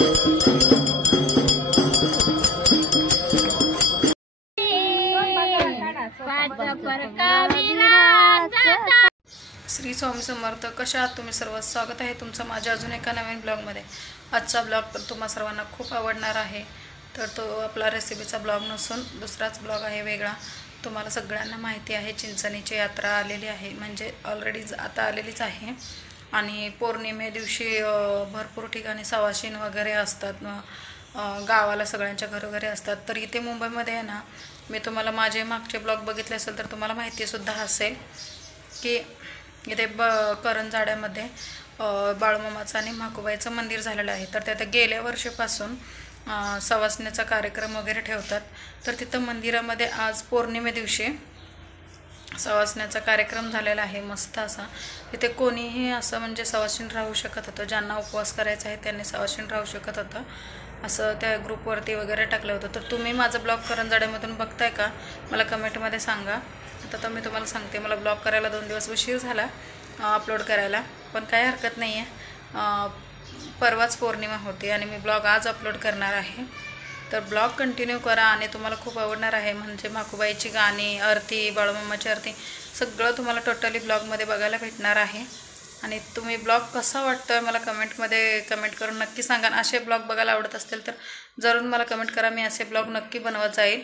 श्री स्वामी समर्थ. कशा आहात तुम्ही सर्व? स्वागत आहे तुमचं माझ्या अजून एका नवीन ब्लॉगमध्ये. आजचा ब्लॉग तुम्हा सर्वांना खूप आवडणार आहे. तर तो आपला रेसिपीचा ब्लॉग नसून दुसराच ब्लॉग आहे वेगळा. तुम्हाला सगळ्यांना माहिती आहे चिंचणीची यात्रा आलेली आहे, म्हणजे ऑलरेडी आता आलेलीच आहे. आणि पौर्णिमे दिवशी भरपूर ठिकाणी सवाशीण वगैरे असतात, गावाला सगळ्यांच्या घरोघरी असतात. तर इथे मुंबईमध्ये आहे ना, मी तुम्हाला माझे मागचे ब्लॉग बघितले असेल तर तुम्हाला माहितीसुद्धा असेल की इथे करंजाड्यामध्ये बाळूमामाचं आणि म्हाकुबाईचं मंदिर झालेलं आहे. तर त्यात गेल्या वर्षीपासून सवासण्याचा कार्यक्रम वगैरे ठेवतात. तर तिथं मंदिरामध्ये आज पौर्णिमे दिवशी सवासण्याचा कार्यक्रम झालेला आहे मस्त असा. तिथे कोणीही असं म्हणजे सवासीण राहू शकत होतं. ज्यांना उपवास करायचा आहे त्यांनी सवासीण राहू शकत होतं, असं त्या ग्रुपवरती वगैरे टाकलं होतं. तर तुम्ही माझा ब्लॉग करंजाड्यामधून बघताय का? मला कमेंटमध्ये सांगा. आता तर मी तुम्हाला सांगते, मला ब्लॉग करायला 2 दिवस उशीर झाला अपलोड करायला, पण काही हरकत नाही आहे. परवाच पौर्णिमा होती आणि मी ब्लॉग आज अपलोड करणार आहे. तर ब्लॉग कंटिन्यू करा आणि तुम्हाला खूप आवडणार आहे. म्हणजे म्हाकुबाईची गाणी, आरती, बाळूमामाची आरती सगळं तुम्हाला टोटली ब्लॉगमध्ये बघायला भेटणार आहे. आणि तुम्ही ब्लॉग कसा वाटतो आहे मला कमेंटमध्ये कमेंट करून नक्की सांगा. असे ब्लॉग बघायला आवडत असतील तर जरूर मला कमेंट करा, मी असे ब्लॉग नक्की बनवत जाईल.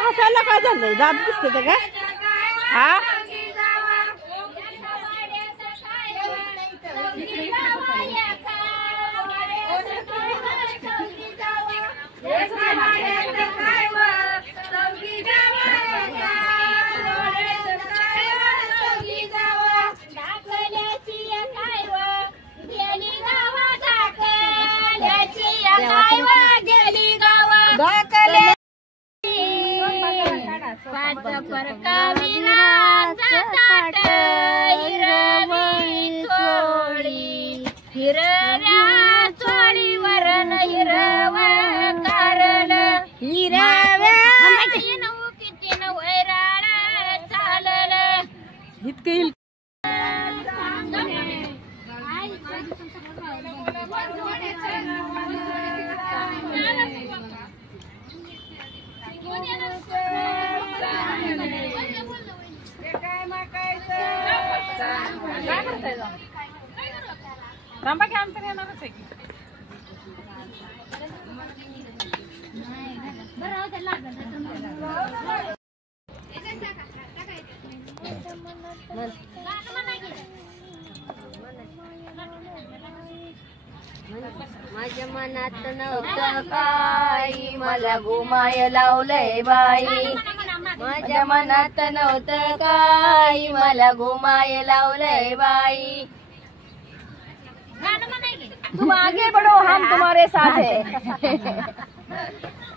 हसायला काय झालंय? दात दिसते का? हा रांबा की आमचं येणारच आहे की माझ्या मनात नव्हतं काही मला घुमाय लावलंय बाई माझ्या मनात नव्हतं काही मला घुमाय लावलंय बाई तुम आगे बढ़ो हम तुम्हारे साथ है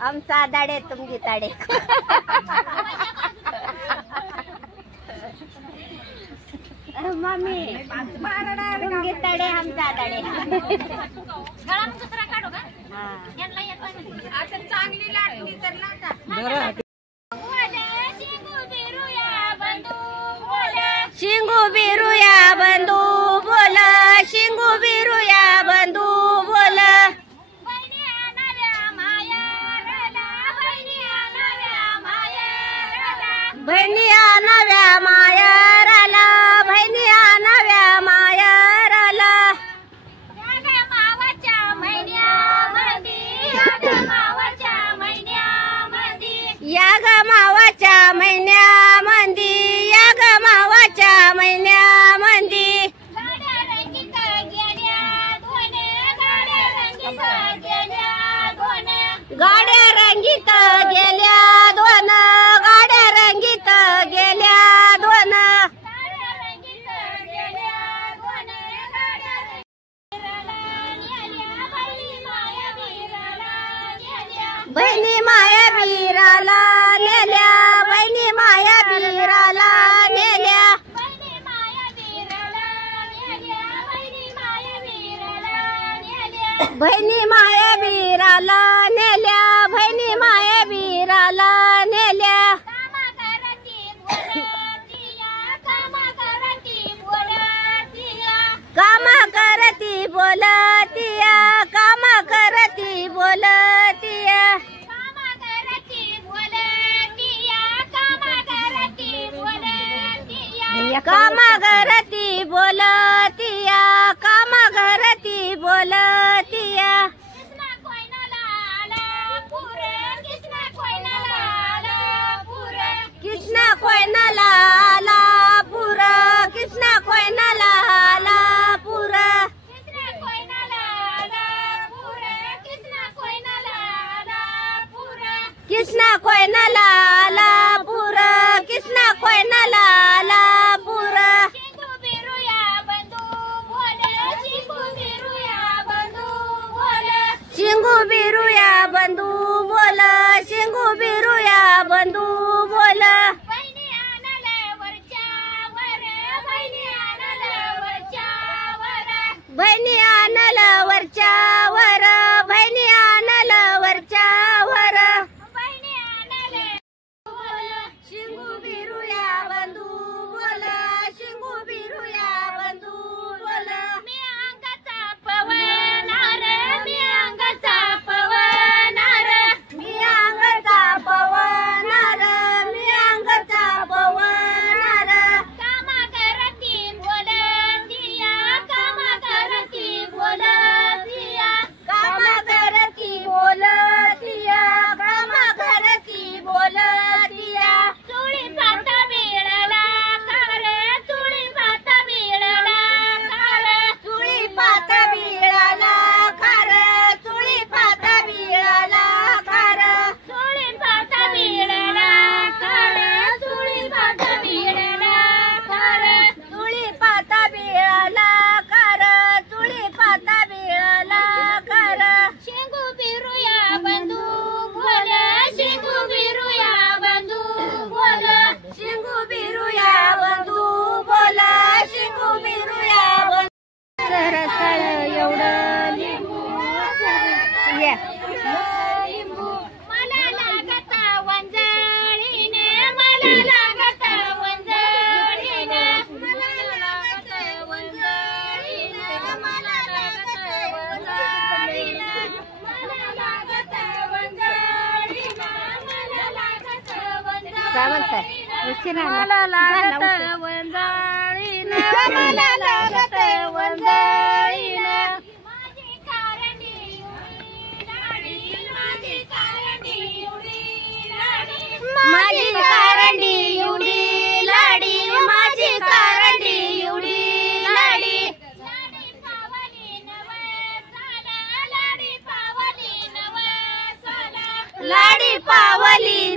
हम सादाडे तुम गीताडे मम्मी तुम गीताडे हम सादाडे आता चांगली लागली तर शिंगू बिरूया बंधू बोल शिंगू बिरूया बंधू बोल बहिणिया नव्या मायाराला बहिणिया नव्या मायाराला या ग मावाच्या महिन्यामंदी या ग मावाच्या महिन्यामंदी गाड्या रंगीत गेल्या दोन गाड्या रंगीत गेल्या दोन बहिणी माया बीराला नेल्या बहिणी माया बीराला नेल्या बहिणी माया बीराला नेल्या बहिणी माया बीराला नेल्या कामा करती बोलतिया कामा करती बोलतिया कामा करती बोलतिया कामा करती बोलतिया कृष्णा कोयना लाला पुरा कृष्णा कोयना लाला पुरा कृष्णा कोयना लाला पुरा कृष्णा कोयना लाला पुरा शिंगू बिरूया बंधू बोल शिंगू बिरूया बंधू बोल बहिणी आणल वरच्या वर बहिणी आणल वरच्या वर शिंगू बिरूया बंधू बोल शिंगू बिरूया बंधू बोल मी अंगाचा पवनार मी अंगाचा पवनार मी अंगाचा पवनार मी अंगाचा पवनार कामा करती बोलतिया कामा करती बोलतिया कामा करती बोलतिया कामा करती बोलतिया चुळी पाता मिळाला कार चुळी पाता मिळाला कार चुळी पाता मिळाला कार चुळी पाता मिळाला कार चुळी पाता मिळाला कार चुळी पाता मिळाला कार चुळी पाता मिळाला कार चुळी पाता मिळाला कार शिंगू बिरूया बंधू बोल शिंगू बिरूया बंधू बोल शिंगू बिरूया बंधू बोल शिंगू बिरूया बंधू सरसळ एवढं लिंबू लिंबू मला लागत वंजळीने मला लागत वंजळीने मला लागत वंजळीने मला लागत वंजळीने मला लागत वंजळीने मला लागत वंजळीने काय म्हणताय मला लागत वंजळीने मला लागत वंजळीने माझी कारंडी लाडी माझी कारंडी उडी लाडी माझी कारंडी उडी लाडी माझी कारंडी उडी लाडी लाडी पावली नवसाला लाडी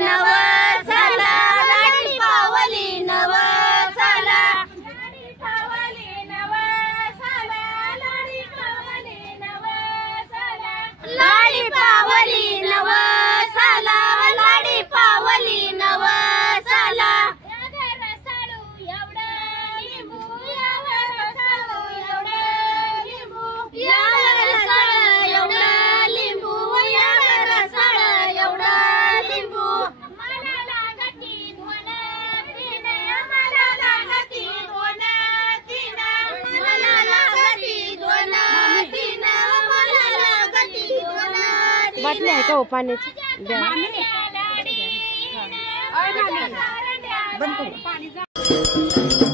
नवसाला लाडी पावली नवसाला लाडी पावली नवसाला लाडी पावली नवसाला लाडी पावली नवसाला लाडी पावली नवसाला रसाळू एवढं लिंबू यावर रसाळू एवढं लिंबू यावर रसाळ एवढं लिंबू यावर रसाळ एवढं लिंबू मला लागती दोन तीन मला लागती दोन तीन मला लागती दोन तीन मला लागती दोन तीन बाटली आहे का हो पाण्याची द्या. बंद करू.